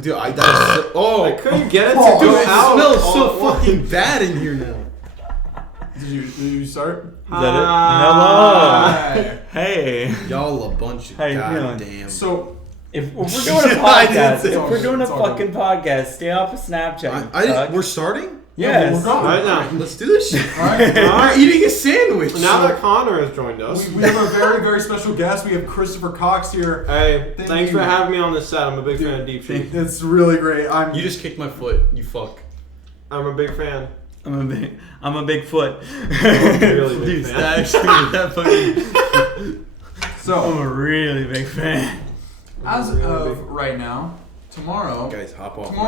Dude, I I couldn't get it to go out. It smells so fucking bad in here now. Did you start? Is that it? Hello. Hey. Y'all a bunch of goddamn. So if we're doing a podcast, if we're doing a fucking podcast, stay off of Snapchat. We're starting? Yes. We're going. Right now. Let's do this shit. All right. We're eating a sandwich. Now that Connor has joined us. We have a very, very special guest. We have Christopher Cox here. Hey, Thank thanks you. for having me on this set. I'm a big fan of Deep Sheet. It's really great. You just kicked my foot. You fuck. I'm a big fan. I'm a big foot. Really big Dude, fan. actually, that fucking. I'm a really big fan. As of right now, tomorrow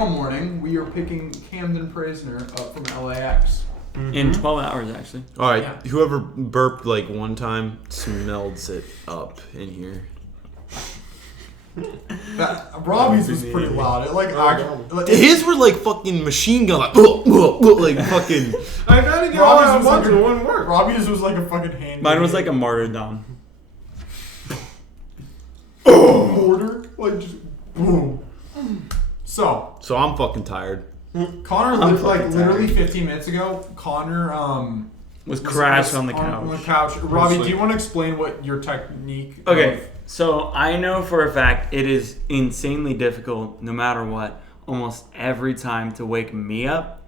morning, we are picking Camden Prisoner up from LAX. In 12 hours, actually. All right, Yeah. whoever burped like one time smells it up in here. Robbie's was pretty loud. His were like fucking machine gun, like fucking. I gotta get all at once and it wouldn't work. Robbie's was like a fucking hand. Mine was like a martyrdom. mortar, like just boom. So I'm fucking tired. Connor, literally 15 minutes ago, Connor was crashed on the couch. On the couch. Robbie, do you want to explain what your technique? Okay, so I know for a fact it is insanely difficult, no matter what, almost every time to wake me up.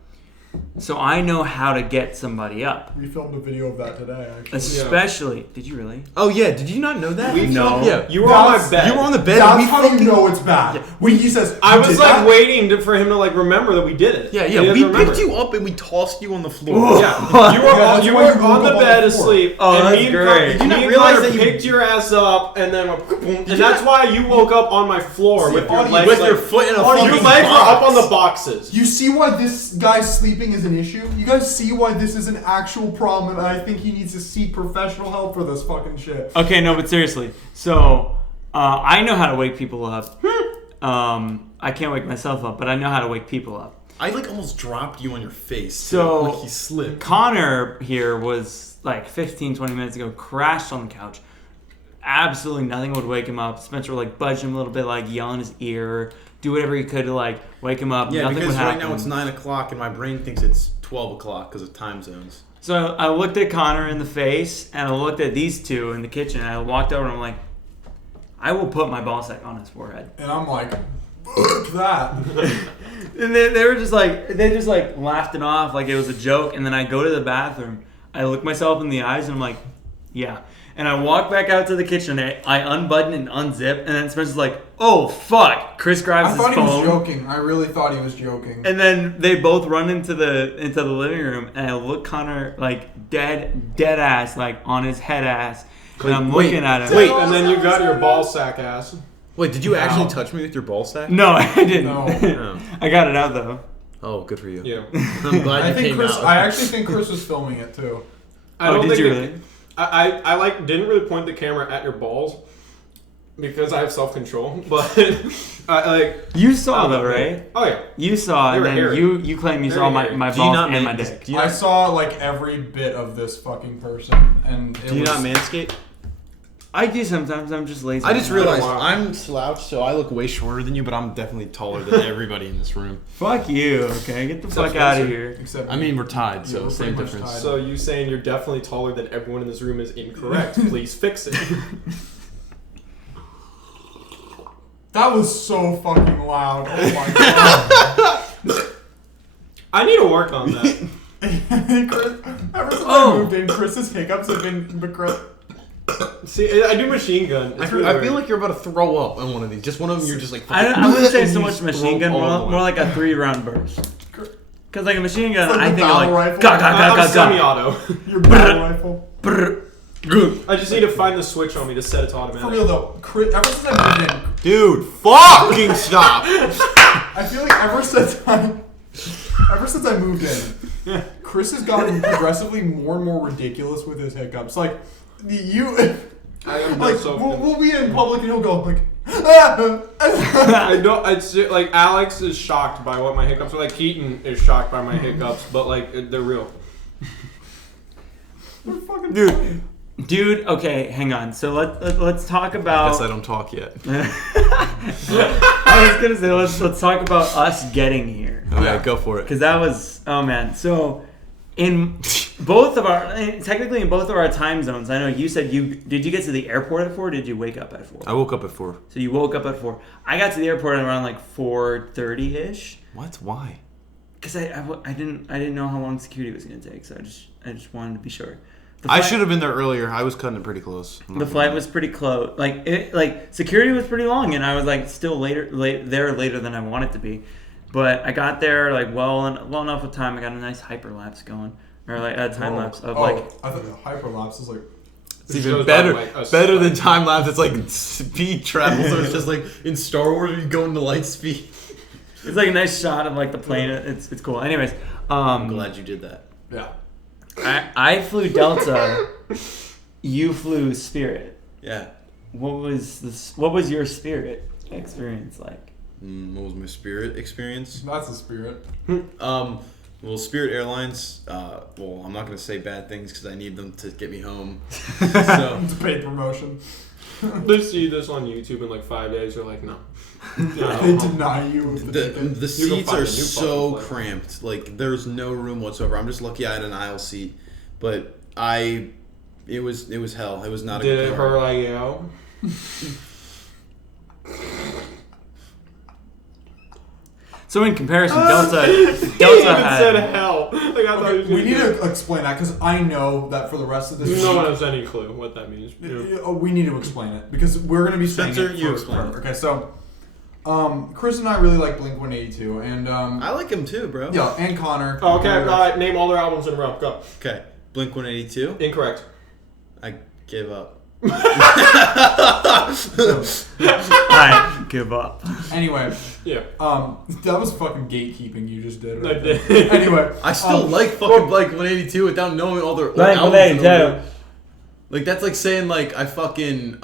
So I know how to get somebody up. We filmed a video of that today, actually. Especially, did you really? Oh yeah, did you not know that? No. Yeah, You were on my bed. You were on the bed. That's how you know it's bad. When he says, I was like that? waiting for him to like remember that we did it. Yeah. He We doesn't remember. picked you up and we tossed you on the floor. Yeah, you were that's you why were you on the woke up bed on the floor. asleep. Oh, and that's me and great. Connor, Did you not me and realize Connor that you- picked your ass up and then went, boom, and that's why you woke up on my floor with your legs with like, your foot in a your fucking legs were up box. on the boxes. You see why this guy's sleeping is an issue? You guys see why this is an actual problem, and I think he needs to seek professional help for this fucking shit. Okay, no, but seriously. So, I know how to wake people up. I can't wake myself up, but I know how to wake people up. I like almost dropped you on your face. So, like he slipped. Connor here was like 15, 20 minutes ago, crashed on the couch. Absolutely nothing would wake him up. Spencer would like budge him a little bit, like yell in his ear, do whatever he could to like wake him up. Yeah, nothing because would happen. right now it's 9 o'clock and my brain thinks it's 12 o'clock because of time zones. So I looked at Connor in the face, and I looked at these two in the kitchen, and I walked over and I'm like, I will put my ball sack on his forehead. And I'm like, fuck that. And they were just like, they just like laughed it off like it was a joke. And then I go to the bathroom, I look myself in the eyes, and I'm like, yeah. And I walk back out to the kitchen, I unbutton and unzip, and then Spencer's like, oh fuck. Chris grabs I his thought phone. he was joking. I really thought he was joking. And then they both run into the living room, and I look Connor like dead ass, like on his head ass, and I'm looking at him. Wait, And then you got your ball sack ass. Wait, did you actually touch me with your ball sack? No, I didn't. No. I got it out though. Oh, good for you. Yeah. I'm glad I you think came Chris. out. I actually think Chris was filming it too. I don't did think you it- really? I like didn't really point the camera at your balls because I have self-control, but I like You saw though, right? Oh yeah. You saw, They and were then hairy. you claim you Very saw hairy. my Do you balls not and my man- dick. do you I not, saw like every bit of this fucking person, and it do you was, not manscape? I do sometimes. I'm just lazy. I just realized Wow. I'm slouched, so I look way shorter than you, but I'm definitely taller than everybody in this room. Fuck you. Okay, get the Except fuck out of Spencer. here. Except I mean, we're tied, Yeah, so we're same pretty much difference. tied. So you saying you're definitely taller than everyone in this room is incorrect. Please fix it. that was so fucking loud. Oh my god. I need to work on that. Chris, ever since I moved in, Chris's hiccups have been. See, I do machine gun. It's really I feel weird. like you're about to throw up on one of these. Just one of them, you're just like. I wouldn't say and so you much just machine throw gun, all more of them. like a 3-round burst. Because like a machine gun, It's like I the think of battle like rifle. ga ga ga I'm ga ga. semi-auto. Your battle rifle. Brr. I just need to find the switch on me to set it to automatic. For real though, Chris, ever since I moved in, Dude, fucking stop! I feel like ever since I moved in, Chris has gotten progressively more and more ridiculous with his hiccups. Like I am like so. we'll be in public and he'll go like. "Ah." I don't. It's like Alex is shocked by what my hiccups are. Like Keaton is shocked by my hiccups, but like they're real. They're fucking Dude. funny. Dude, okay, hang on. So let's talk Guess about. I don't talk yet. I was gonna say let's talk about us getting here, Okay, go for it. because that was so in both of our time zones. I know you said did you get to the airport at 4? Or did you wake up at 4? I woke up at 4. So you woke up at 4. I got to the airport around like 4:30 ish. What? Why? Because I didn't know how long security was gonna take, so I just wanted to be sure. I should have been there earlier. I was cutting it pretty close. The flight was pretty close. Like security was pretty long, and I was like still later than I wanted to be. But I got there like well enough with time. I got a nice hyperlapse going, or like a time lapse of like. I thought the hyperlapse was like. It's even shows better. that, like, Better than time lapse. It's like speed travel. So it's just like in Star Wars, you go into light speed. It's like a nice shot of like the plane. It's cool. Anyways, I'm glad you did that. Yeah. I flew Delta. You flew Spirit. Yeah. What was your Spirit experience like? What was my Spirit experience? That's the spirit. Well, Spirit Airlines. Well, I'm not gonna say bad things because I need them to get me home. So It's a paid promotion. They see this on YouTube in like 5 days. They're like, no. They deny you of the ticket. the You go seats find a are new so fucking flight. cramped. Like there's no room whatsoever. I'm just lucky I had an aisle seat, but it was hell. It was not a Did good it time. hurt like yo? So in comparison, Delta He even had. said hell. Like I thought he was We gonna need do- to explain that because I know that for the rest of this You week, no one has any clue what that means. we need to explain it because we're going to be saying Spencer, it you for explain forever. it. Okay, so Chris and I really like Blink-182, and I like him too, bro. yeah, and Connor. Oh, okay, name all their albums in a row. Go. Okay, Blink-182. Incorrect. I give up. I give up. Anyway, Yeah. that was fucking gatekeeping you just did. I Right there. did. Anyway, I still like fucking Blink-182 without knowing all their Blink-182. albums in order. Like that's like saying like I fucking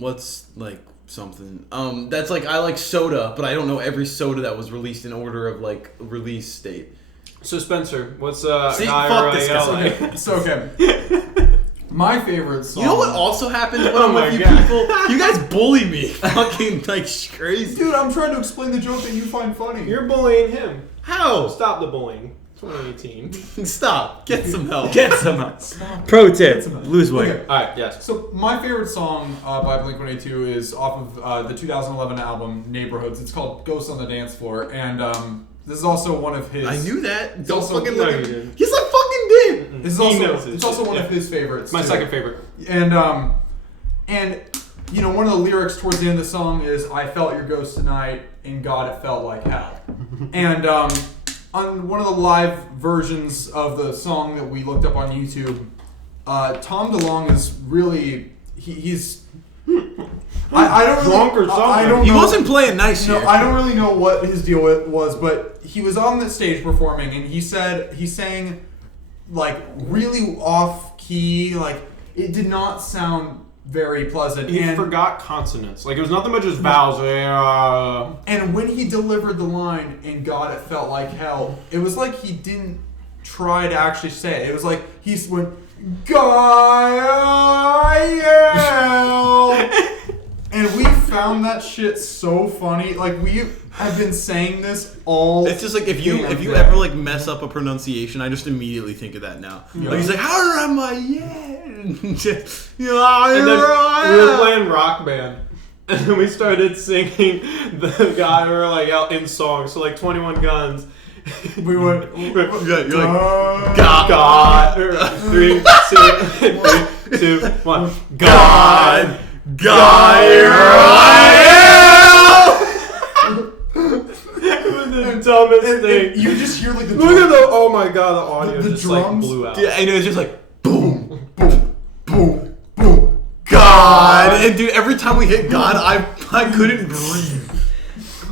what's like something that's like I like soda, but I don't know every soda that was released in order of like release date. So Spencer, what's See, fuck this guy. IRL? so okay. My favorite song. You know what also happens when Oh I'm my with you God. people? You guys bully me, fucking like crazy. Dude, I'm trying to explain the joke that you find funny. You're bullying him. How? Stop the bullying. 2018. Stop. Get some help. Get some else. Pro tip: lose weight. Okay. All right. Yes. So my favorite song by Blink-182 is off of the 2011 album Neighborhoods. It's called "Ghosts on the Dance Floor," and this is also one of his. I knew that. Don't also- fucking No, look you at me. didn't. Yes, I fucking did. This is He also knows it. it's also one Yeah. of his favorites. My too. second favorite. And you know, one of the lyrics towards the end of the song is "I felt your ghost tonight, and God, it felt like hell." And on one of the live versions of the song that we looked up on YouTube, Tom DeLonge is really he's. I don't really, Drunk or something. I don't He know. wasn't playing nice No, here. I don't really know what his deal was, but he was on the stage performing, and he said he sang like really off key, like it did not sound very pleasant. He and forgot consonants. Like it was nothing but just vowels. and when he delivered the line, "and God, it felt like hell," it was like he didn't try to actually say it. It was like he went, "God." And we found that shit so funny. Like we have been saying this all. It's just like if you damn day. ever like mess up a pronunciation, I just immediately think of that now. Yeah. Like he's like, how am I? Yeah. And then we were playing Rock Band. And then we started singing the guy, we were like out in song, so like 21 Guns. We went. You're like, God. 3, 2, 1. God, It was the dumbest thing. You just hear like the Look at the, oh my god, the audio The just like drums? blew out. Yeah, I know it's just like boom, boom, boom, boom. God, and dude, every time we hit God, I couldn't breathe.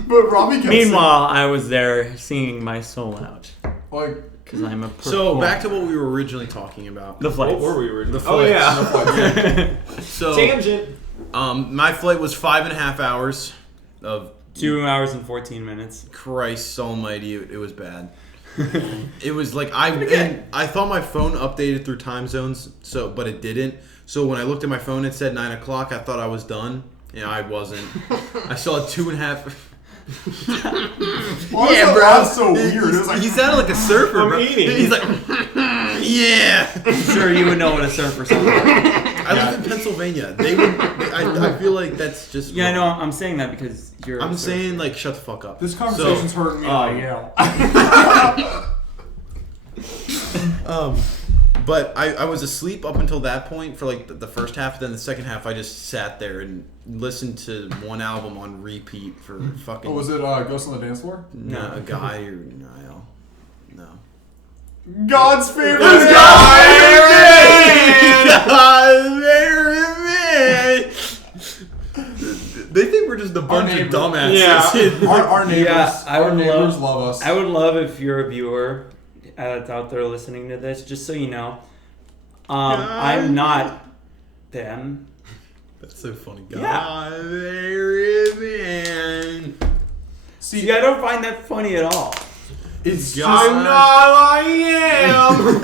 But Robbie kept Meanwhile, I was there singing my soul out saying, like, because I'm a. So performer. back to what we were originally talking about. the flights. What were we originally? The Oh flights. yeah. So Tangent. my flight was 5.5 hours of 2 hours and 14 minutes. Christ almighty, it was bad. It was like I thought my phone updated through time zones, but it didn't. So when I looked at my phone, it said 9 o'clock. I thought I was done. Yeah, I wasn't. I saw 2.5. Yeah, bro. That was so weird. It was like, He sounded like a surfer, I'm bro. eating. He's like, yeah. I'm sure you would know what a surfer sounds like. I live in Pennsylvania. I feel like that's just. Yeah, I know. wrong. I'm saying that because you're. I'm saying like, shut the fuck up. this conversation's hurting me. Oh. Yeah. But I was asleep up until that point for like the first half. Then the second half, I just sat there and listened to one album on repeat for fucking. Oh, was it Ghost on the Dance Floor? No, a guy or Niall. No. God's favorite They think we're just a bunch of neighbor. dumbasses. Yeah. Our neighbors, Yeah, I our would neighbors love us. I would love if you're a viewer that's out there listening to this, just so you know, I'm not them. That's so funny. Yeah. God, there is man. See, I don't find that funny at all. It's God. I'm not. I am.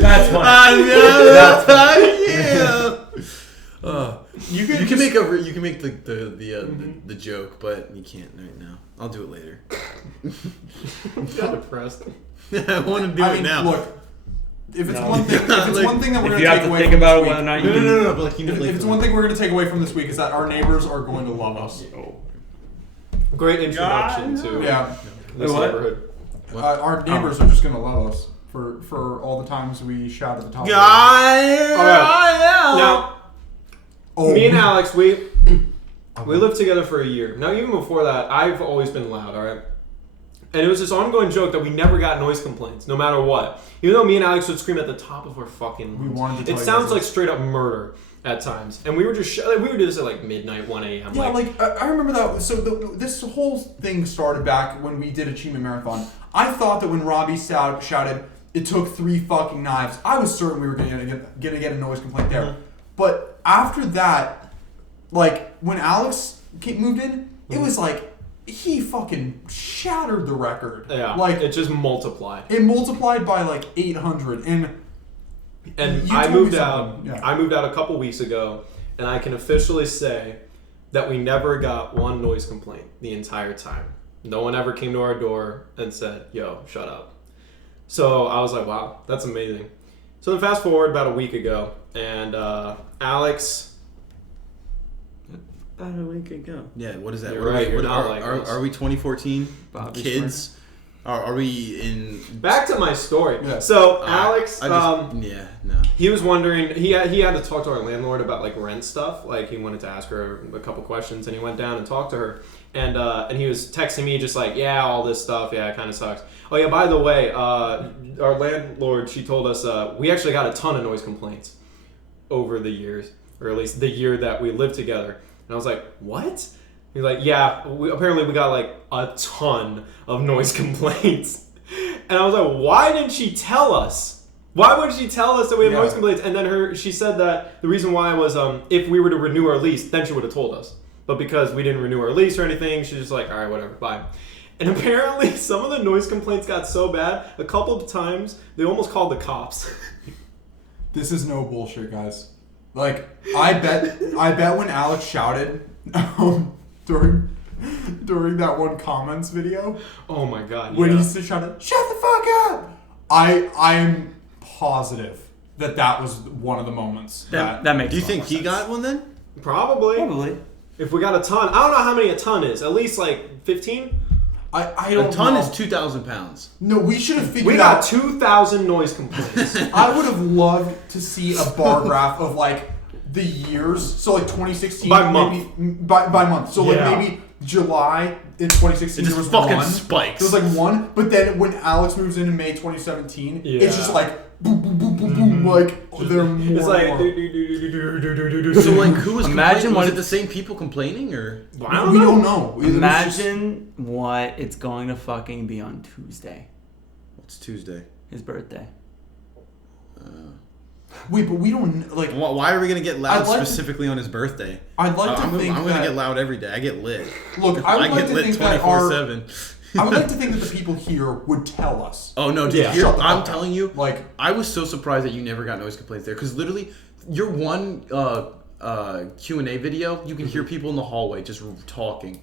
That's funny. You can make the joke, but you can't right now. I'll do it later. Got depressed. I want to do it now. Look, if it's No. one thing, if it's Like, one thing that we're If gonna you have take to away think from about this it whether or week, not you can. No. But like, if it's one thing we're gonna take away from this week is that our neighbors are going to love us. Great introduction to Yeah, this Wait, what? neighborhood. our neighbors are just gonna love us for all the times we shout at the top. Now, Oh, me and Alex, we lived together for a year. Now, even before that, I've always been loud, all right? And it was this ongoing joke that we never got noise complaints, no matter what. Even though me and Alex would scream at the top of our fucking lungs. We wanted to tell It you sounds guys like this. straight up murder at times. And we were just, we would do this at like midnight, 1 a.m. Yeah, I remember that. So this whole thing started back when we did Achievement Marathon. I thought that when Robbie shouted, "It took 3 fucking knives," I was certain we were gonna get a noise complaint there. Mm-hmm. But after that, like when Alex moved in, it was like he fucking shattered the record. yeah, like it just multiplied. it multiplied by like 800 And You I told me moved out. something, yeah. I moved out a couple weeks ago, and I can officially say that we never got one noise complaint the entire time. No one ever came to our door and said, "Yo, shut up." So I was like, "Wow, that's amazing." So then fast forward about a week ago, and Alex. About a week ago. Yeah, what is that? You're What right, are, you're we, not are, like are, us. are we 2014 Bobby kids? Are we in? Back to my story. Yeah. So Alex, I just, yeah, no. he was wondering. He had to talk to our landlord about like rent stuff. Like he wanted to ask her a couple questions, and he went down and talked to her. And he was texting me just like, yeah, all this stuff. Yeah, it kind of sucks. Oh yeah, by the way, our landlord, she told us we actually got a ton of noise complaints over the years, or at least the year that we lived together. And I was like, what? He's like, yeah, apparently we got like a ton of noise complaints. And I was like, why didn't she tell us? Why would she tell us that we have Yeah. noise complaints? And then she said that the reason why was if we were to renew our lease, then she would have told us. But because we didn't renew our lease or anything, she's just like, all right, whatever, bye. And apparently some of the noise complaints got so bad, a couple of times, they almost called the cops. This is no bullshit, guys. Like I bet when Alex shouted during that one comments video Oh my god, when yeah. he shouted, "Shut the fuck up!" I am positive that was one of the moments. That makes. Do you a lot think more he sense. got one then? Probably. Probably. If we got a ton. I don't know how many a ton is. At least like 15? I don't A ton know. is 2,000 pounds. No, we should have figured We got out. 2,000 noise complaints. I would have loved to see a bar graph of like the years. So like 2016 By maybe by month. So Yeah. like maybe July in 2016 It there just was fucking one. spikes. There was like one, but then when Alex moves in May 2017, Yeah. it's just like boom, boom, boom, boom, boom. Like there are more. It's like. and more. So like, who was Imagine complaining? what Was it- it the same people complaining or? I don't we know. don't know. It was just- Imagine what it's going to fucking be on Tuesday. It's Tuesday. His birthday. Wait, but we don't like. Why are we gonna get loud I'd like to- specifically on his birthday? I'd like to I'm think gonna that. get loud every day. I get lit. Look, I would I like get to lit think that our 24/7. I would like to think that the people here would tell us. Oh no, dude! Yeah. Here, Shut the I'm fuck telling up. you, Like, I was so surprised that you never got noise complaints there, because literally, your one Q&A video, you can hear people in the hallway just talking.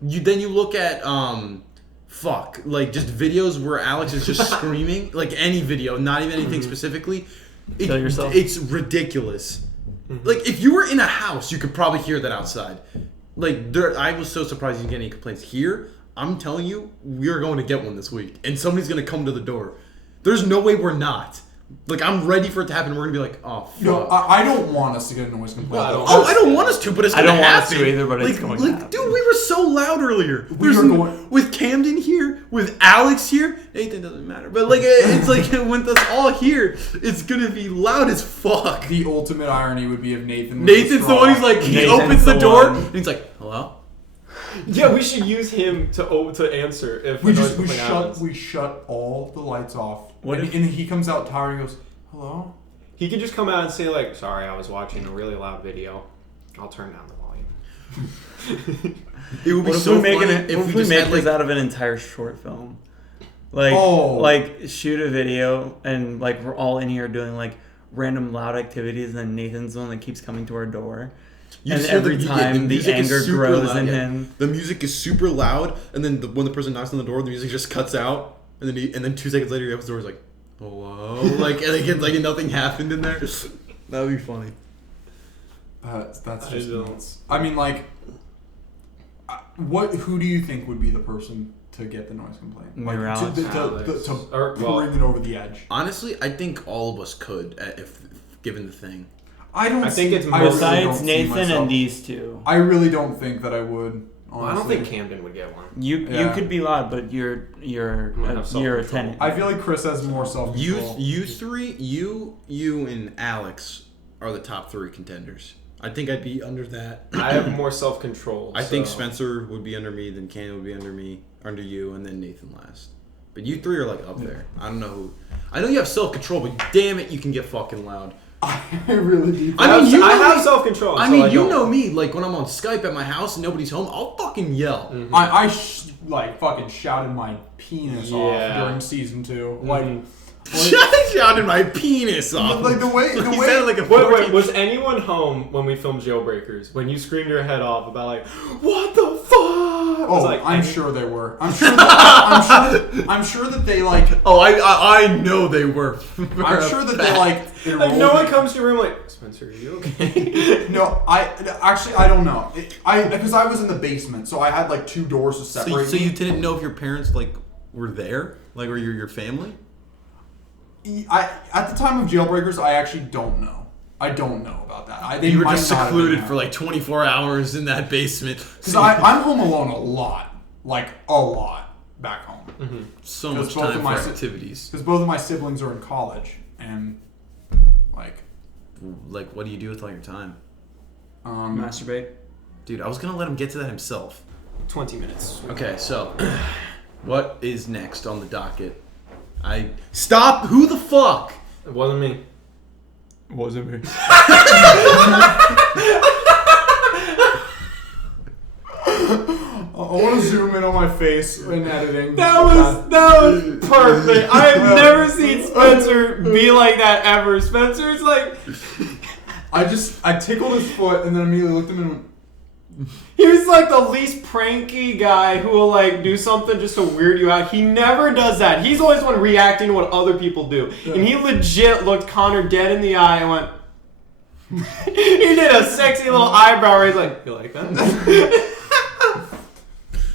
You look at like just videos where Alex is just screaming, like any video, not even anything specifically. Kill yourself. It's ridiculous. Like if you were in a house, you could probably hear that outside. Like I was so surprised you didn't get any complaints here. I'm telling you, we are going to get one this week, and somebody's going to come to the door. There's no way we're not. Like, I'm ready for it to happen. We're going to be like, oh, fuck. no, I don't want us to get a noise complaint. I don't want us to, but it's I going to don't want us happen. to either, but it's going to happen. Dude, we were so loud earlier. We are going- With Camden here, with Alex here, Nathan doesn't matter. But, like, it's like, with us all here, it's going to be loud as fuck. The ultimate irony would be if Nathan was Nathan's the one who's like, he Nathan's opens the the door, one. and he's like, hello? Yeah, we should use him to answer if we the noise just complaint happens. we shut all the lights off. What and, if- and he comes out tired and goes, hello? He could just come out and say like, "Sorry, I was watching a really loud video. I'll turn down the volume." It would be What if so we make funny it? What if we just make had, this like, out of an entire short film? Like, shoot a video, and like we're all in here doing like random loud activities, and then Nathan's the one that keeps coming to our door. You And just hear every time the music is anger super grows loud, in yeah. him. The music is super loud, and then when the person knocks on the door, the music just cuts out, and then 2 seconds later, he opens the door, he's like, hello? Like, and again, like nothing happened in there. That would be funny. That's I just don't- nuts. I mean, like, who do you think would be the person to get the noise complaint? Me Like, or Alex? to Or, well, bring it over the edge. Honestly, I think all of us could, if given the thing. I don't. I think it's I really Besides don't see Nathan myself- and these two, I really don't think that I would. well, I don't Honestly. think Camden would get one. you Yeah. could be loud, but you're gonna have a self-control. tenant. I feel like Chris has more self control. You three, you and Alex are the top 3 contenders. I think I'd be under that. I have more self control. I think Spencer would be under me, then Canyon would be under you, and then Nathan last. But you 3 are like up there. I don't know who. I know you have self control, but damn it, you can get fucking loud. I really do. I mean, you I know have me- self control. I mean, you know me. Like when I'm on Skype at my house and nobody's home, I'll fucking yell. I like fucking shouted my penis off Yeah. during season 2. Like, I shouted my penis off. like the way He sounded like a Wait, 14 was anyone home when we filmed Jailbreakers? When you screamed your head off about like, what the fuck? I was Oh, like, I'm sure they were. I'm sure. I'm sure that they like. Oh, I know they were. I'm sure that they like. Like no one comes to your room like, Spencer, are you okay? No, I don't know. Because I was in the basement, so I had like 2 doors to separate. So you me. didn't know if your parents like were there, like or your family? At the time of Jailbreakers, I actually don't know. I don't know about that. They You were might just not have been secluded there. for like 24 hours in that basement. Because I'm home alone a lot, like a lot back home. So Because much both time of my for si- activities. Because both of my siblings are in college, and like, Like, what do you do with all your time? Masturbate. Dude, I was gonna let him get to that himself. 20 minutes. Okay, so what is next on the docket? Stop! Who the fuck? It wasn't me. Wasn't me. I want to zoom in on my face in editing. That was perfect. I have never seen Spencer be like that ever. Spencer's like, I tickled his foot and then immediately looked at him and went, he was like the least pranky guy who will like do something just to weird you out. He never does that. He's always one reacting to what other people do. And he legit looked Connor dead in the eye and went, he did a sexy little eyebrow raise like, you like that?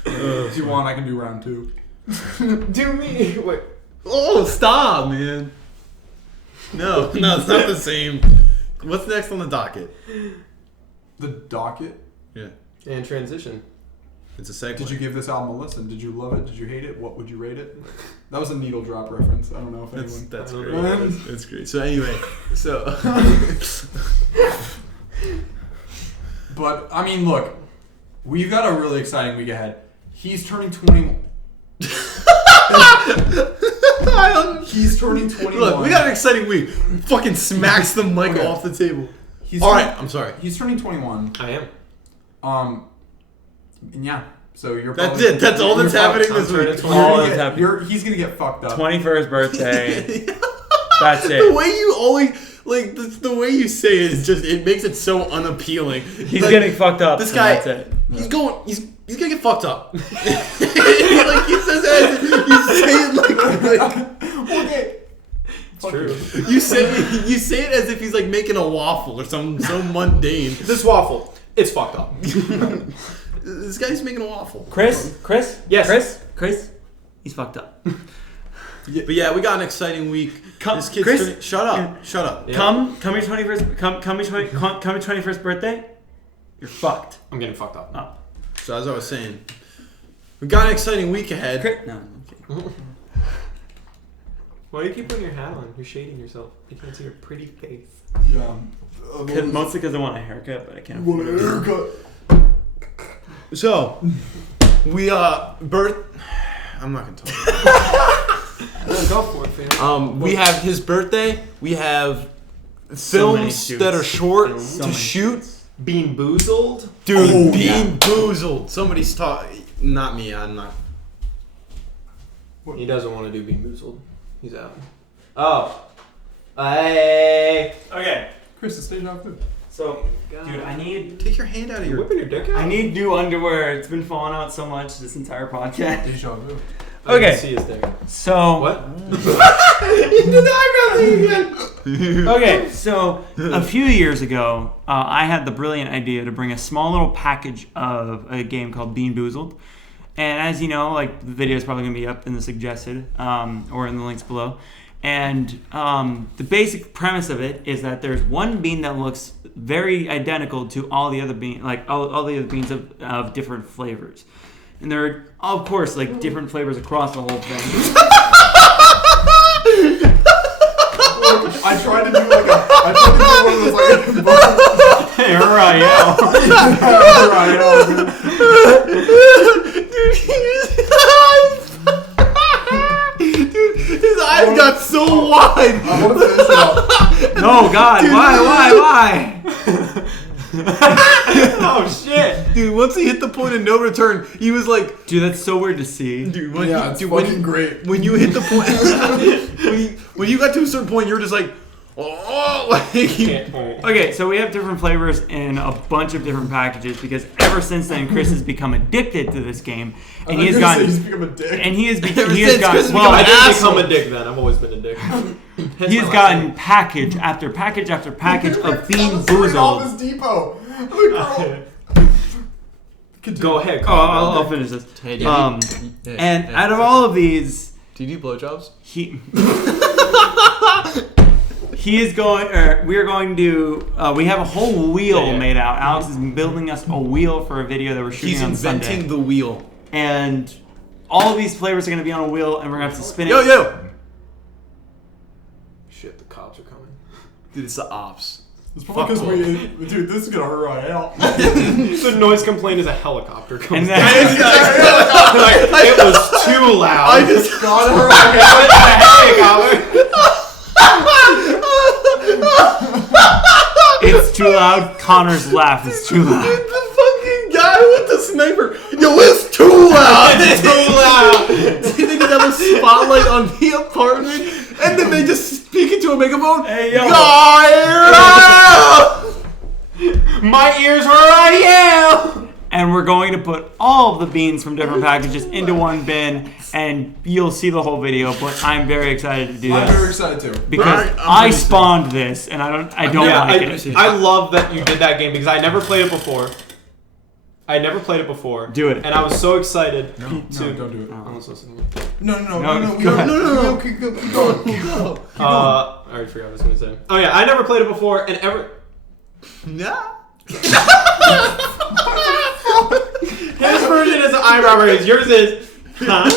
if you want, I can do round 2. Do me. Wait. Oh, stop, man. No, it's not the same. What's next on the docket? The docket. Yeah, And transition. it's a segue. Did you give this album a listen? Did you love it? Did you hate it? What would you rate it? That was a needle drop reference. I don't know if anyone. That's I don't great. know. That's great. So anyway, so But I mean, look, we've got a really exciting week ahead. He's turning 21. He's turning 21. look, we got an exciting week. Fucking smacks the mic Okay. off the table. He's All turning- right, I'm sorry. He's turning 21. I am. And yeah, So you're. That's probably- it. That's all that's you're happening fucked. this I'm turning week. 20. All You're that's gonna get- happening. He's gonna get fucked up. 21st birthday. That's The it. way you always like the way you say it is just it makes it so unappealing. He's Like, getting fucked up. This and guy, That's it. he's gonna get fucked up. Like he says that, you say it like Okay. It's true. you say it as if he's like making a waffle or something so mundane. This waffle, it's fucked up. This guy's making a waffle. Chris? Yes. Chris? He's fucked up. But yeah, we got an exciting week. Come- This kid's Chris? turning- shut up. Shut up. Yeah. Come your 21st. Come your 21st birthday. You're fucked. I'm getting fucked up. Oh. So as I was saying, we got an exciting week ahead. No. Okay. Why do you keep putting your hat on? You're shading yourself. You can't see your pretty face. Yeah. Mostly because I want a haircut, but I can't. Want a haircut? So we I'm not gonna talk. Go for it, fam. We have his birthday. We have So many films shoots. that are short So to many shoot. Bean boozled. Dude, Oh, being boozled. Somebody's talking. Not me. I'm not. He doesn't want to do bean boozled. He's out. Oh. Hey. Okay. Chris, the stage not good. So, dude, I need Take your hand out of You're your. whipping your dick out? I need new underwear. It's been falling out so much this entire podcast. Deja vu. I Okay. can see his dick. So What? You did the eyebrow thing again. Okay, so a few years ago, I had the brilliant idea to bring a small little package of a game called Bean Boozled. And as you know, like the video is probably going to be up in the suggested or in the links below. And the basic premise of it is that there's one bean that looks very identical to all the other beans, like all the other beans of different flavors. And there are, of course, like different flavors across the whole thing. I tried to do like one of those like. Hey, right, Dude, his eyes got so wide. I want to finish it up. No, God, Dude. why? Oh shit. Dude, once he hit the point of no return, he was like, Dude, that's so weird to see. dude, when Yeah, you, it's dude, fucking great. when you hit the point, when you got to a certain point, you're just like, oh, like you, Okay, so we have different flavors in a bunch of different packages because ever since then, Chris has become addicted to this game, and he has gotten, He's become a dick. and he has Ever he has since Chris has gotten, well, become I an didn't asshole. become a dick then. I've always been a dick. he has gotten package after package after package of Bean Boozled. Office Depot. The girl. Go ahead. Oh, I'll finish this. Hey, dude. And out of all of these, do you do blowjobs? he is going, or we are going to, we have a whole wheel Yeah. made out. Alex is building us a wheel for a video that we're shooting He's on inventing Sunday. the wheel. And all of these flavors are going to be on a wheel, and we're going to have to spin it. Yo. Shit, the cops are coming. Dude, it's the ops. It's probably because we, dude, this is gonna hurt right out. The noise complaint is a helicopter coming. And then, It was too loud. I just God, it hurt like it's too loud. Connor's laugh is too loud. Dude, the fucking guy with the sniper. Yo, it's too loud. It's too loud. They didn't have a spotlight on the apartment, and then they just speak into a megaphone. Hey, yo. My ears hurt right now. And we're going to put all of the beans from different packages into one bin, and you'll see the whole video. But I'm very excited to do I'm very this excited too. because Right, I'm I pretty spawned this, and I don't Yeah, like I, it. I love that you did that game because I never played it before. I never played it before. Do it. And I was so excited No, to. don't do it. I was listening. No, No, we go don't. ahead. No, keep going. I already forgot what I was going to say. Oh, yeah, I never played it before, and ever. Nah. His version is an eyebrow raise. Yours is. Huh?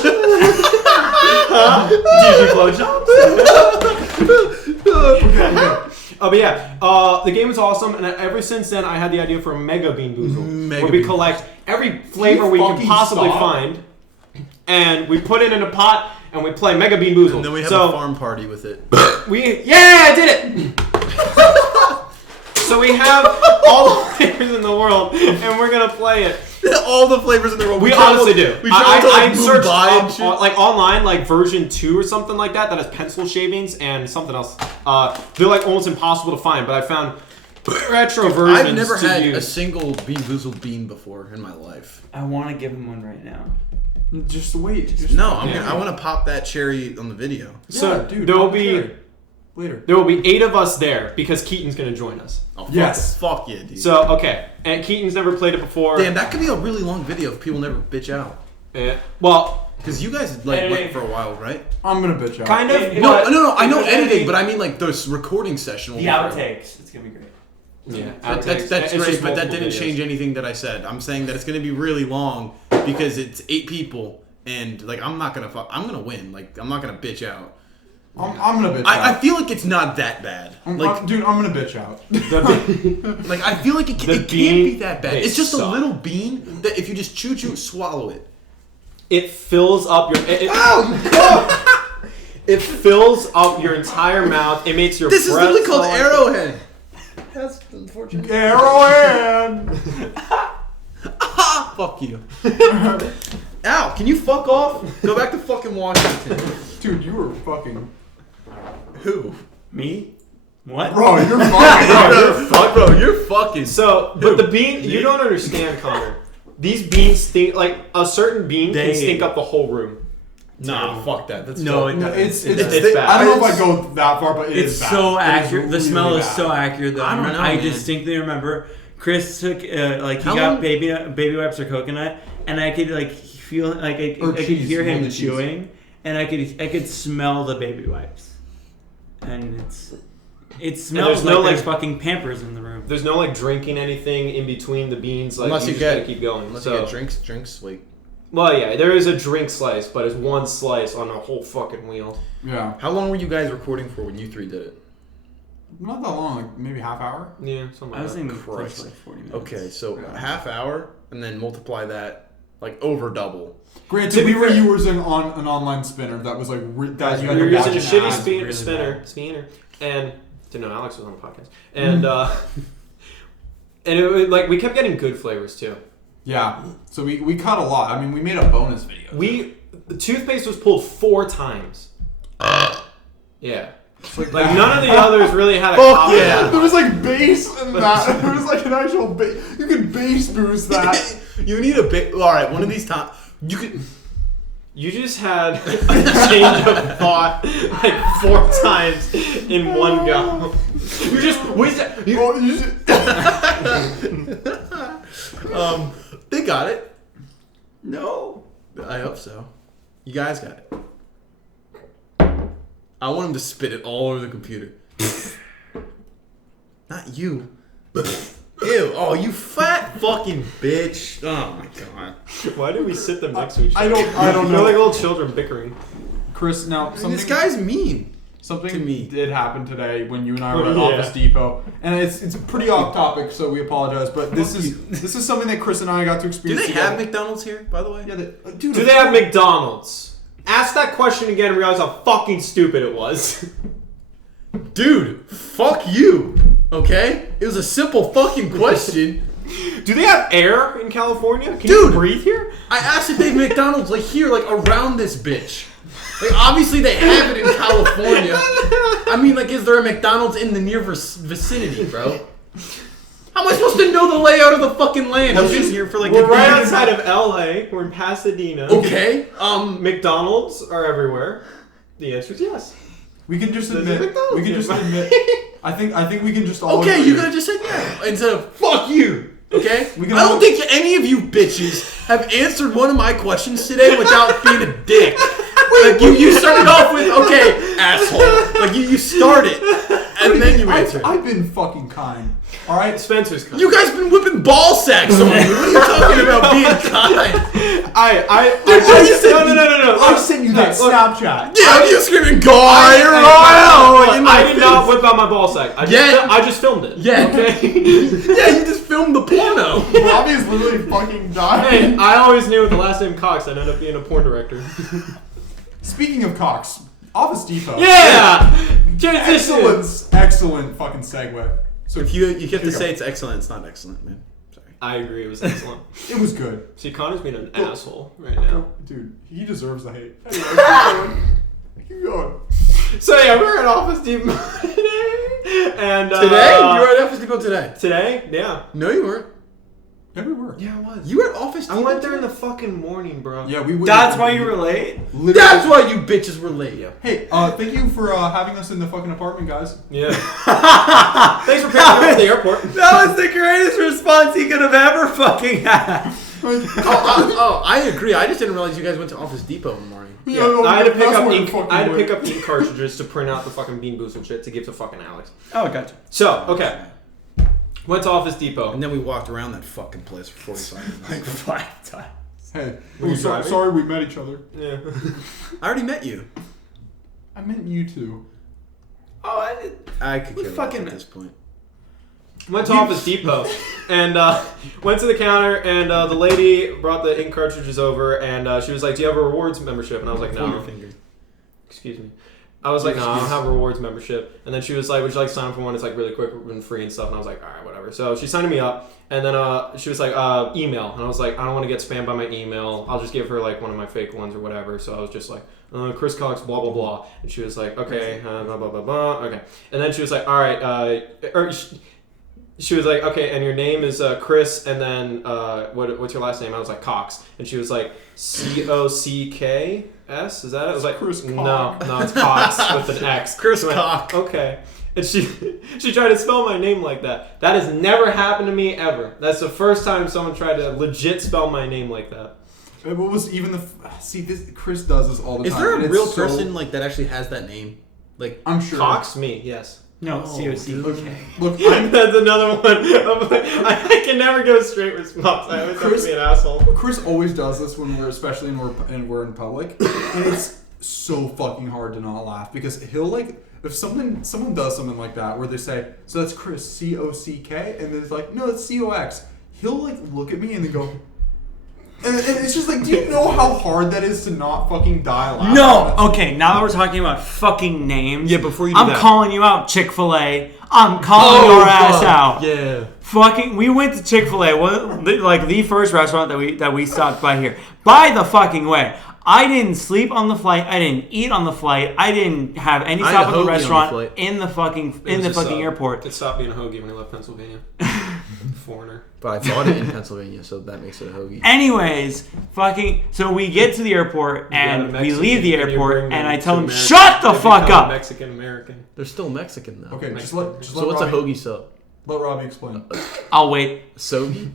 Oh, but yeah, the game is awesome, and ever since then, I had the idea for a Mega Bean Boozled, Mega where we Bean collect every flavor we can fucking possibly stop? find, and we put it in a pot, and we play Mega Bean Boozled. And then we have so a farm party with it. yeah, I did it. So we have all the flavors in the world, and we're gonna play it. All the flavors in the world. We honestly do. We traveled to I like searched Mumbai and up, shit. like online, like version 2 or something like that has pencil shavings and something else. They're like almost impossible to find, but I found retro versions. I've never to had a use. single Bean Boozled bean before in my life. I want to give him one right now. Just wait. Just No, Yeah. I want to pop that cherry on the video. So dude, there will pop the be cherry. Later. there will be 8 of us there because Keaton's gonna join us. Oh, fuck Yes. it. Fuck yeah, dude. So okay, and Keaton's never played it before. Damn, that could be a really long video if people never bitch out. Well, Because you guys like Editing. went for a while, right? I'm gonna bitch out. kind of. It- No, but- no, I know Because editing, editing- but I mean like this recording session. Will The be forever. outtakes. It's gonna be great. Yeah, That's it's great, just but that multiple didn't videos. change anything that I said. I'm saying that it's gonna be really long because it's 8 people, and like I'm not gonna I'm gonna win. Like I'm not gonna bitch out. I'm gonna bitch I out. feel like it's not that bad. Dude, I'm gonna bitch out. Like I feel like it The can't bean, be that bad. they It's just a suck. little bean that if you just chew, swallow it. It fills up your. It fills up your entire mouth. It makes your. This is breath literally called smell like- Arrowhead. That's unfortunate. Arrowhead. Fuck you. Ow, can you fuck off? Go back to fucking Washington. Dude, you were fucking. Who? Me? What? Bro, you're fucking. Bro, you're fucking. So, but the bean, you don't understand, Connor. These beans stink. Like a certain bean They- can stink up the whole room. Nah, fuck that. That's No, dope. it No, doesn't. It's bad. I don't know if I go that far, but It's is bad. so It is accurate. The really smell is bad. so accurate. Though. I don't know, I man. distinctly remember Chris took like he How got long- baby wipes or coconut, and I could like feel like I Or could cheese, hear him moldy cheese. chewing, and I could smell the baby wipes, and it smells there's like no, there's like- fucking Pampers in the room. There's no like drinking anything in between the beans. Like Unless you you just get gotta keep going. Unless So, you get drinks, wait. well, yeah, there is a drink slice, but it's one slice on a whole fucking wheel. Yeah. How long were you guys recording for when you 3 did it? Not that long, like maybe half hour. Yeah, something I like was that. thinking Christ. close to like 40 minutes. Okay, so Yeah. half hour, and then multiply that like over double. Granted, To be we were fair- using on an online spinner that was like that you had We were to using a watch shitty an ad. really spinner, and didn't know Alex was on the podcast, and and it like we kept getting good flavors too. Yeah. So we cut a lot. I mean, we made a bonus video. The toothpaste was pulled 4 times. Yeah, like none of the others really had a Fuck copy. yeah. There was like bass in that. There was like an actual bass. You could bass boost that. You need a bit. All right, one of these times you could. You just had a change of thought like 4 times in one go. You just Oh, you should- They got it. No. I hope so. You guys got it. I want him to spit it all over the computer. Not you. Ew. Oh, you fat fucking bitch. Oh my god. Why do we sit them next to each I other? don't They're know. like little children bickering. Chris, now something. This guy's mean. Something to me. did happen today when you and I were at Yeah. Office Depot, and it's pretty off topic, so we apologize. But this is something that Chris and I got to Do experience. they together. have McDonald's here, by the way? Yeah, dude. Do they have McDonald's? Ask that question again and realize how fucking stupid it was. Dude, fuck you. Okay? It was a simple fucking question. Do they have air in California? Can Dude. you breathe here? I asked if they have McDonald's like here, like around this bitch. Like obviously they have it in California. I mean, like, is there a McDonald's in the near vicinity, bro? How am I supposed to know the layout of the fucking land? I've been here for like We're a right year. outside of LA. We're in Pasadena. Okay. McDonald's are everywhere. The answer is yes. We can just There's a admit. McDonald's We can just nearby. admit. I think we can just all. Okay, agree. you gotta just say yeah instead of fuck you. Okay? We I can don't all- think any of you bitches have answered one of my questions today without being a dick. Like you started off with okay, asshole. Like you start it and then you answer. I've been fucking kind. All right. Spencer's coming. You guys been whipping ball sacks on me. What are you talking about being kind? No. I sent you that Look, Snapchat. Yeah, you screaming guy or I did not whip out my ball sack. Yeah. I just filmed it. Yeah. Okay. Yeah, you just filmed the porno. Bobby's literally fucking dying. Hey, I always knew with the last name Cox I'd end up being a porn director. Speaking of Cox, Office Depot. Yeah. Transition. Excellent fucking segue. So If you have to Here you say go. it's excellent, it's not excellent, man. Sorry. I agree. It was excellent. It was good. See, Connor's being an asshole right now. Dude, he deserves the hate. Anyway, keep going. Keep going. So yeah, we were at Office Depot today, and Today? You were at Office Depot today? today, yeah, No, you weren't. Yeah, we were. yeah, I was. You were at Office I Depot went there in today? the fucking morning, bro. Yeah, we were. That's why you were late? Literally. That's why you bitches were late. Yeah. Hey, thank you for having us in the fucking apartment, guys. Yeah. Thanks for picking me up at the airport. That was the greatest response he could have ever fucking had. I agree. I just didn't realize you guys went to Office Depot in the morning. Yeah, no, I had to pick that's up where the ink. fucking I had to went. pick up ink cartridges to print out the fucking Bean Boozled shit to give to fucking Alex. Oh, gotcha. So okay, went to Office Depot. And then we walked around that fucking place for 45 minutes. Like 5 times. Hey, Were you oh, driving? sorry we met each other. Yeah. I already met you. I meant you two. Oh, I did. I could We care less fucking- at this point. Went to Office Depot and went to the counter and the lady brought the ink cartridges over and she was like, "Do you have a rewards membership?" And I was like, Pull your "No." finger. Excuse me. I was like, "No, I don't have a rewards membership." And then she was like, "Would you like to sign up for one? It's like really quick and free and stuff." And I was like, "All right, whatever." So she signed me up and then she was like, "Email." And I was like, "I don't want to get spammed by my email. I'll just give her like one of my fake ones or whatever." So I was just like, Chris Cox, blah blah blah. And she was like, "Okay, blah blah blah blah." Okay. And then she was like, "All right," she was like, "Okay, and your name is Chris, and then what's your last name?" I was like, "Cox," and she was like, "Cocks? Is that it?" I was like, Chris No, it's Cox with an X. Chris I went, Cock. Okay, and she tried to spell my name like that. That has never happened to me ever. That's the first time someone tried to legit spell my name like that. And what was even the? See, this Chris does this all the Is time. there and a it's real so- person like that actually has that name? Like, I'm sure. Cox, me, yes. No, Oh, COC. dude. Okay. Look, I'm, That's another one. I can never give a straight response. I always have to be an asshole. Chris always does this when we're in public, and it's so fucking hard to not laugh because he'll like if someone does something like that where they say, "So that's Chris COCK," and then it's like, "No, it's COX." He'll like look at me and then go. And it's just like, do you know how hard that is to not fucking die laughing? No! Okay, now that we're talking about fucking names. Yeah, before you do I'm that. calling you out, Chick-fil-A. I'm calling Oh, your ass out. Yeah. Fucking, we went to Chick-fil-A, like the first restaurant that we stopped by here. By the fucking way, I didn't sleep on the flight. I didn't eat on the flight. I didn't have any I had stop a at the hoagie on the restaurant flight. in the fucking It was a sub. airport. It stopped being a hoagie when he left Pennsylvania. Foreigner. But I bought it in Pennsylvania, so that makes it a hoagie. Anyways, so we get to the airport and we leave the airport, and I tell him, American. "Shut the They fuck become up!" Mexican American. They're still Mexican, though. Okay, Mexican. just So let what's a Robbie, hoagie sub? let Robbie explain. I'll wait. A sogie?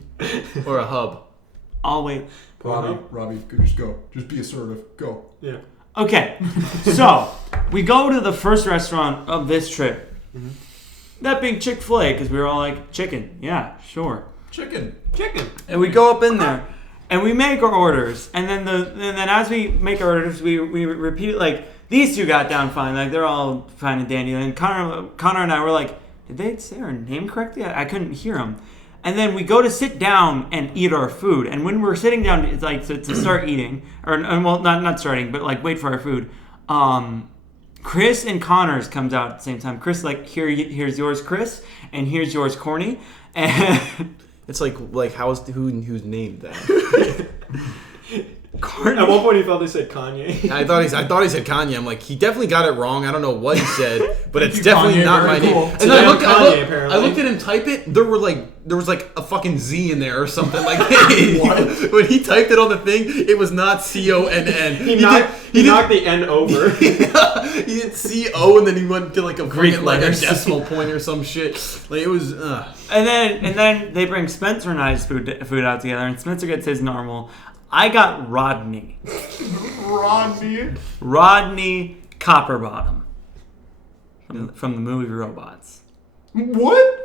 Or a hub? I'll wait. Robbie, just go. Just be assertive. Go. Yeah. Okay, so we go to the first restaurant of this trip. Mm-hmm. That being Chick-fil-A, because we were all like, chicken. Yeah, sure. Chicken. And we go up in there, and we make our orders. And then as we make our orders, we repeat it. Like, these two got down fine. Like, they're all fine and dandy. And Connor and I were like, did they say our name correctly? I couldn't hear them. And then we go to sit down and eat our food. And when we're sitting down, it's like to start eating, or well, not starting, but like wait for our food. Chris and Connor's comes out at the same time. Chris like, here's yours, Chris, and here's yours, Corny. And It's like who's named that? Corny. At one point, he thought they said Kanye. I thought he said Kanye. I'm like, he definitely got it wrong. I don't know what he said, but it's Thank you, definitely Kanye. not Very my cool. name. It's And I damn looked, Kanye, apparently. I looked at him type it. There was like a fucking Z in there or something. Like What? when he typed it on the thing, it was not CONN. He knocked the N over. He did CO and then he went to like a Greek fucking, like a letters. decimal point or some shit. Like it was. And then they bring Spencer and I's food out together, and Spencer gets his normal. I got Rodney Copperbottom from the movie Robots. What?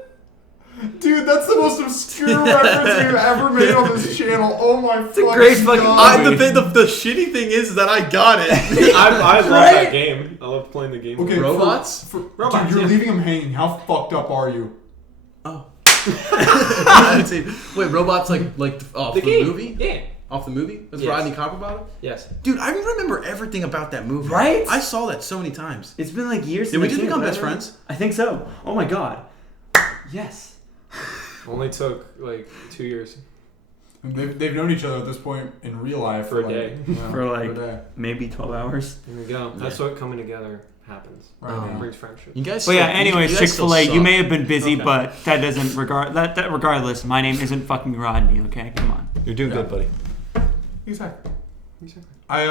Dude, that's the most obscure reference you've ever made on this channel. Oh my a great fucking God. The shitty thing is that I got it. I love Right? that game. I love playing the game. Okay, Robots? Robots, Dude, you're yeah. leaving him hanging. How fucked up are you? Oh. I didn't see. Wait, robots like off the, game. movie? Yeah. Off the movie? With Yes. Rodney Copperbottom? Yes. Dude, I remember everything about that movie. Right? I saw that so many times. It's been like years. Did we since just I've seen become it, best whatever. friends? I think so. Oh my god. Yes. Only took like 2 years. They've known each other at this point in real life For a like, day. yeah, For like a day. maybe 12 hours. There we go. That's what coming together happens. Right. It brings friendship. You guys. But yeah, still- anyways, you guys still Chick-fil-A, you suck. may have been busy, Okay. but that doesn't that regardless, my name isn't fucking Rodney, okay? Come on. You're doing Yeah. good, buddy. Exactly. I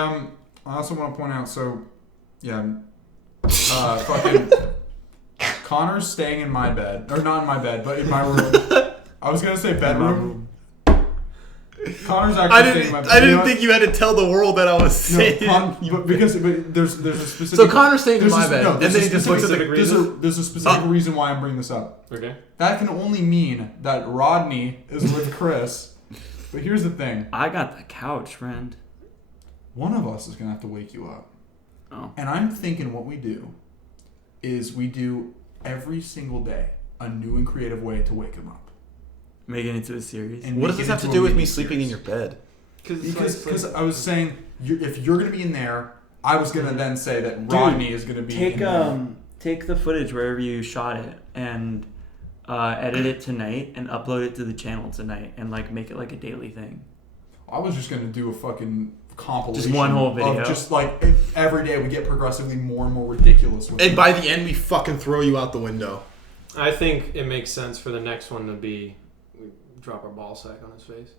also want to point out. So, yeah, fucking Connor's staying in my bed, or not in my bed, but in my room. I was gonna say bedroom. Connor's actually staying in my bed. I You know didn't what? think you had to tell the world that I was No, saying. but there's a specific. So Connor's staying in there's my a- bed, no, and there's then a he just specific- looks at the there's a specific reason why I'm bringing this up. Okay. That can only mean that Rodney is with Chris. But here's the thing: I got the couch, friend. one of us is gonna have to wake you up. Oh. And I'm thinking what we do is we do every single day a new and creative way to wake him up. Make it into a series. And What make does this it have to into a do with me mini sleeping in series. your bed? Because I was saying if you're gonna be in there, I was gonna then say that Rodney is gonna be Take in there. take the footage wherever you shot it and edit it tonight and upload it to the channel tonight and like make it like a daily thing. I was just gonna do a fucking compilation. Just one whole video? Of just like every day we get progressively more and more ridiculous with And it. by the end, we fucking throw you out the window. I think it makes sense for the next one to be we drop our ball sack on his face.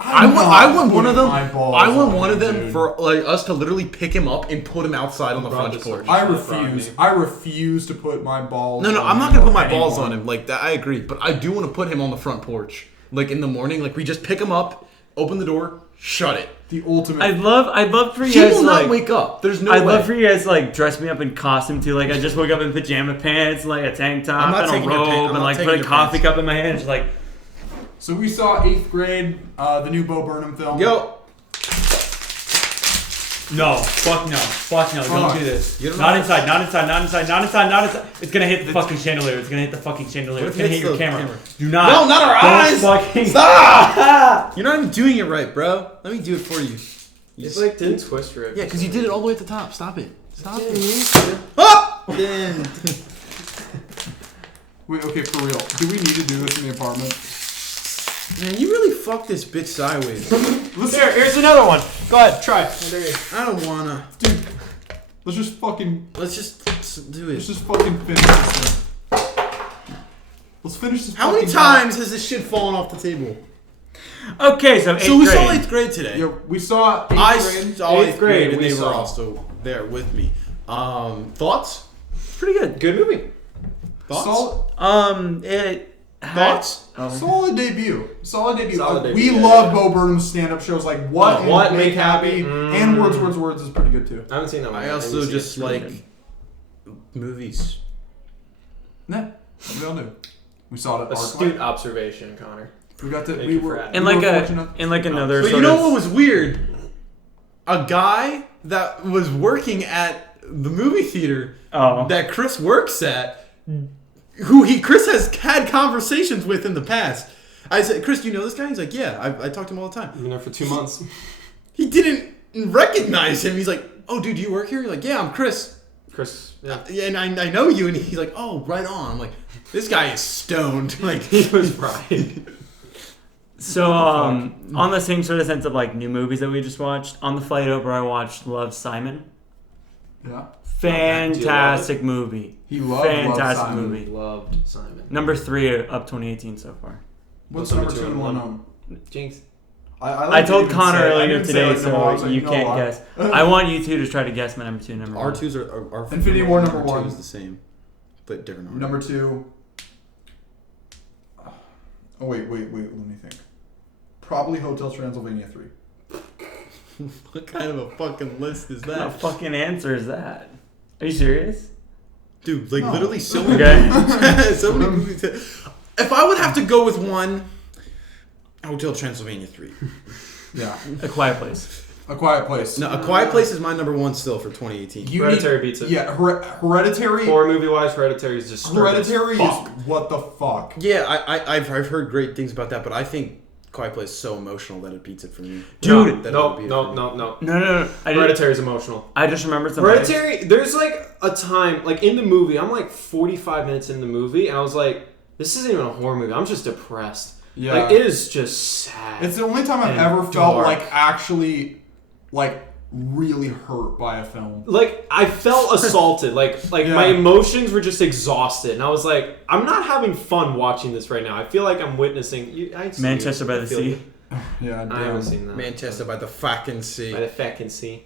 I want one of them. My balls I want on one of him, them dude. for like us to literally pick him up and put him outside on the Bro, front just porch. like- I refuse. I refuse to put my balls. No, on I'm not him gonna put or my balls anyone. on him like that. I agree, but I do want to put him on the front porch, like in the morning. Like we just pick him up, open the door, shut it. The ultimate. I'd love for you He guys will to, not like, wake up. There's no I'd way. love for you guys to like dress me up in costume too. Like I just woke up in pajama pants, like a tank top I'm not and a taking your robe, pants- I'm and not like put taking a your coffee pants. cup in my hand, just like So we saw 8th grade, the new Bo Burnham film. Yo, no, fuck no, Fuck. don't do this. You don't Not know- inside, not inside, not inside, not inside, not inside. It's gonna hit the fucking chandelier. It's gonna hit the fucking chandelier. What It's if gonna it hit your hits the camera. camera? Do not. No, not our Don't eyes! Fucking Stop! You're not even doing it right, bro. Let me do it for you. It's like didn't twist your. Yeah, because you did it all the way at the top. Stop it. Stop it. it. Up! Wait, okay, for real. Do we need to do this in the apartment? Man, you really fucked this bitch sideways. Here's another one. Go ahead, try. I don't wanna. Dude, let's just fucking Let's just do let's it. just fucking finish this thing. Let's finish this. How many fucking times has this shit fallen off the table? Okay, so 8th So we grade. saw 8th grade today. Yeah, we saw 8th I grade. saw 8th 8th grade, and we they were saw. also there with me. Thoughts? Pretty good. Good movie. Thoughts? It had, Thoughts? Solid debut. Solid debut. Solid We debut, yeah, love yeah. Bo Burnham's stand-up shows like What and What, Make Make Happy, Happy. and Words is pretty good too. I haven't seen that one. I yet. also need to see just it. like movies. Nah, we all do. We saw it at Astute ArcLight. observation, Connor. We got to. Thank We you for were adding. in we like were a fortunate. in like another But sort you know of what was weird? A guy that was working at the movie theater that Chris works at, who Chris has had conversations with in the past. I said, Chris, do you know this guy? He's like, yeah, I talk to him all the time. I've been there for 2 months. He didn't recognize him. He's like, oh, dude, do you work here? You're like, yeah, I'm Chris. Chris, yeah. Yeah, and I know you. And he's like, oh, right on. I'm like, this guy is stoned. Like, He was right. So, on the same sort of sense of like new movies that we just watched, on the flight over, I watched Love, Simon. Yeah. Fantastic movie. He loved Fantastic Simon. movie. Loved Simon. Number 3 up 2018 so far. What's Number number two two and and one? one? Jinx. I I told didn't Connor say it. I earlier didn't say, today, like, no, I was so like, you know can't what? guess. I want you two to try to guess my number 2 and number 1. R2s are Infinity War number R2 one. is the same, but different order. Number 2. Oh wait. Let me think. Probably Hotel Transylvania 3. What kind of a fucking list is What kind of that? fucking answer is that? Are you serious? Dude, like No. literally so many Okay. so many movies. If I would have to go with one, Hotel Transylvania 3. Yeah. A Quiet Place. A Quiet Place. No, A Quiet Place is my number 1 still for 2018. You Hereditary need- beats it. Yeah, Hereditary. Horror movie wise, Hereditary is just disturbing as Hereditary fuck. is what the fuck. Yeah, I've heard great things about that, but I think Quiet Place is so emotional that it beats it for me. Dude, That it No, would beat it no, for me. no, no. No. Hereditary is emotional. I just remembered something. Hereditary, there's like a time, like in the movie, I'm like 45 minutes in the movie, and I was like, this isn't even a horror movie. I'm just depressed. Yeah. Like, it is just sad. It's the only time I've and ever felt dark. like actually, like, really hurt by a film. Like, I felt assaulted. Like Yeah. my emotions were just exhausted, and I was like, I'm not having fun watching this right now. I feel like I'm witnessing. Manchester by the Sea. Yeah, I haven't damn. seen that. Manchester by the fucking sea. By the fucking sea.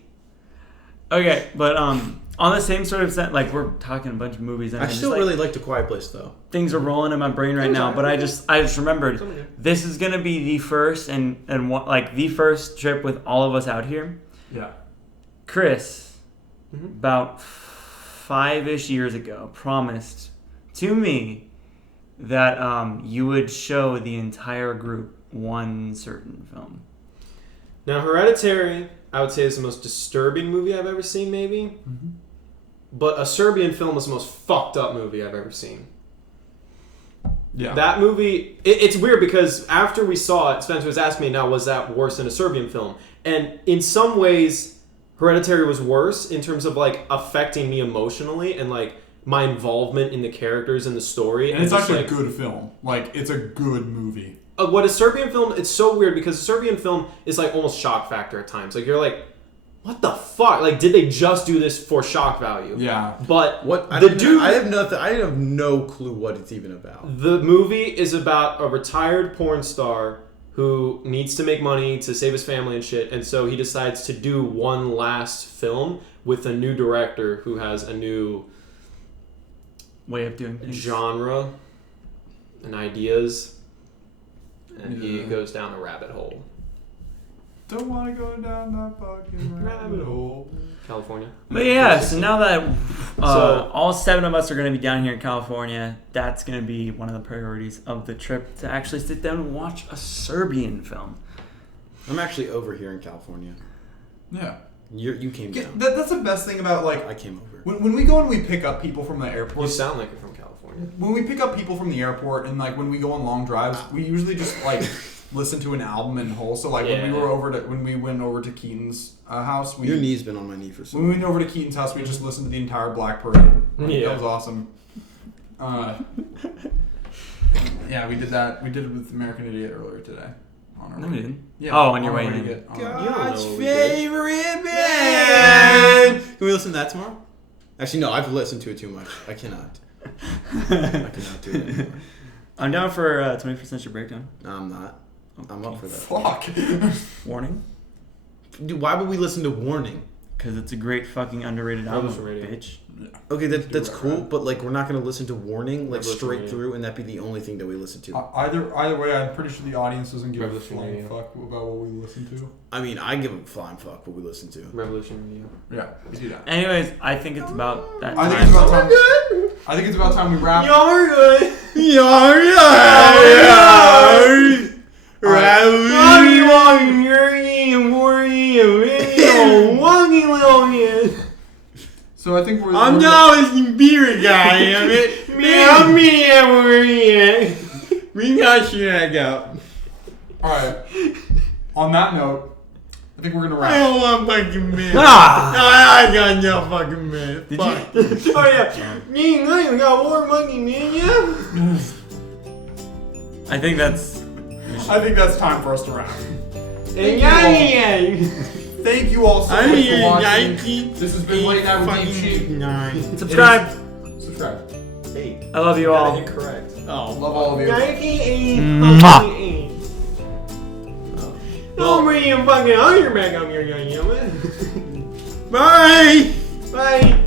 Okay, but on the same sort of set, like we're talking a bunch of movies, and I just, still like, really like The Quiet Place though. things are rolling in my brain right now. But I just remembered this is gonna be the first like the first trip with all of us out here. Yeah. Chris, Mhm. about 5-ish years ago, promised to me that you would show the entire group one certain film. Now, Hereditary, I would say, is the most disturbing movie I've ever seen, maybe. Mm-hmm. But a Serbian film is the most fucked up movie I've ever seen. Yeah. That movie, it's weird because after we saw it, Spencer was asking me, now, was that worse than a Serbian film? And in some ways, Hereditary was worse in terms of, like, affecting me emotionally and, like, my involvement in the characters and the story. and it's just, actually like, a good film. Like, it's a good movie. what a Serbian film, it's so weird because a Serbian film is like almost shock factor at times. Like, you're like, what the fuck? Like, did they just do this for shock value? Yeah. But What the dude, I have nothing. I have no clue what it's even about. the movie is about a retired porn star who needs to make money to save his family and shit, and so he decides to do one last film with a new director who has a new Way of doing things. genre and ideas, and he Yeah. goes down a rabbit hole. Don't want to go down that fucking rabbit hole. California. But yeah, so now that So- all 7 of us are going to be down here in California, that's going to be one of the priorities of the trip, to actually sit down and watch a Serbian film. I'm actually over here in California. Yeah. You came down. That's the best thing about, like, I came over. when we go and we pick up people from the You airport. sound like you're from California. When we pick up people from the airport and, like, when we go on long drives, we usually just, like, listen to an album in whole. So, like, Yeah. when we went over to Keaton's house, Your knee's been on my knee for so when we long. went over to Keaton's house, we just listened to the entire Black Parade. Yeah. That was awesome. Yeah, we did that. We did it with American Idiot earlier today. On our No, way. we didn't. Yeah, Oh, on your way our in. to get- on our- You don't know God's what we did. favorite band. Can we listen to that tomorrow? Actually, no. I've listened to it too much. I cannot. I cannot do it anymore. I'm down for 21st Century Breakdown. No, I'm not. I'm up for that. Fuck. Warning. Dude, why would we listen to Warning? Because it's a great fucking underrated album, Revolution Radio. bitch. Okay, that's right, cool, right. but like we're not gonna listen to Warning like Revolution straight Radio. through, and that be the only thing that we listen to. Either way, I'm pretty sure the audience doesn't give a Revolution flying Radio. fuck about what we listen to. I mean, I give a flying fuck what we listen to. Revolution Radio. Yeah, we do that. Anyways, I think it's about that I time. think it's about time. I think it's about time we wrap. You're good. So I think we're. I'm we're- now a beer guy, damn it. We got shit out. All right. On that note, I think we're gonna I wrap. don't want fucking man. Ah! I got no fucking man. Did Fuck. Oh yeah. You got more money, man. Yeah. I think that's. I think that's time for us to wrap. Yeah. Thank you all so I'm much here for in watching. This has been Late Night with Deep Sheet. 1989. Subscribe. Subscribe. Hey. I love you all. Incorrect. Oh, Love all of you. Mwah. Don't bring your fucking on your back up here, young man. bye. Bye.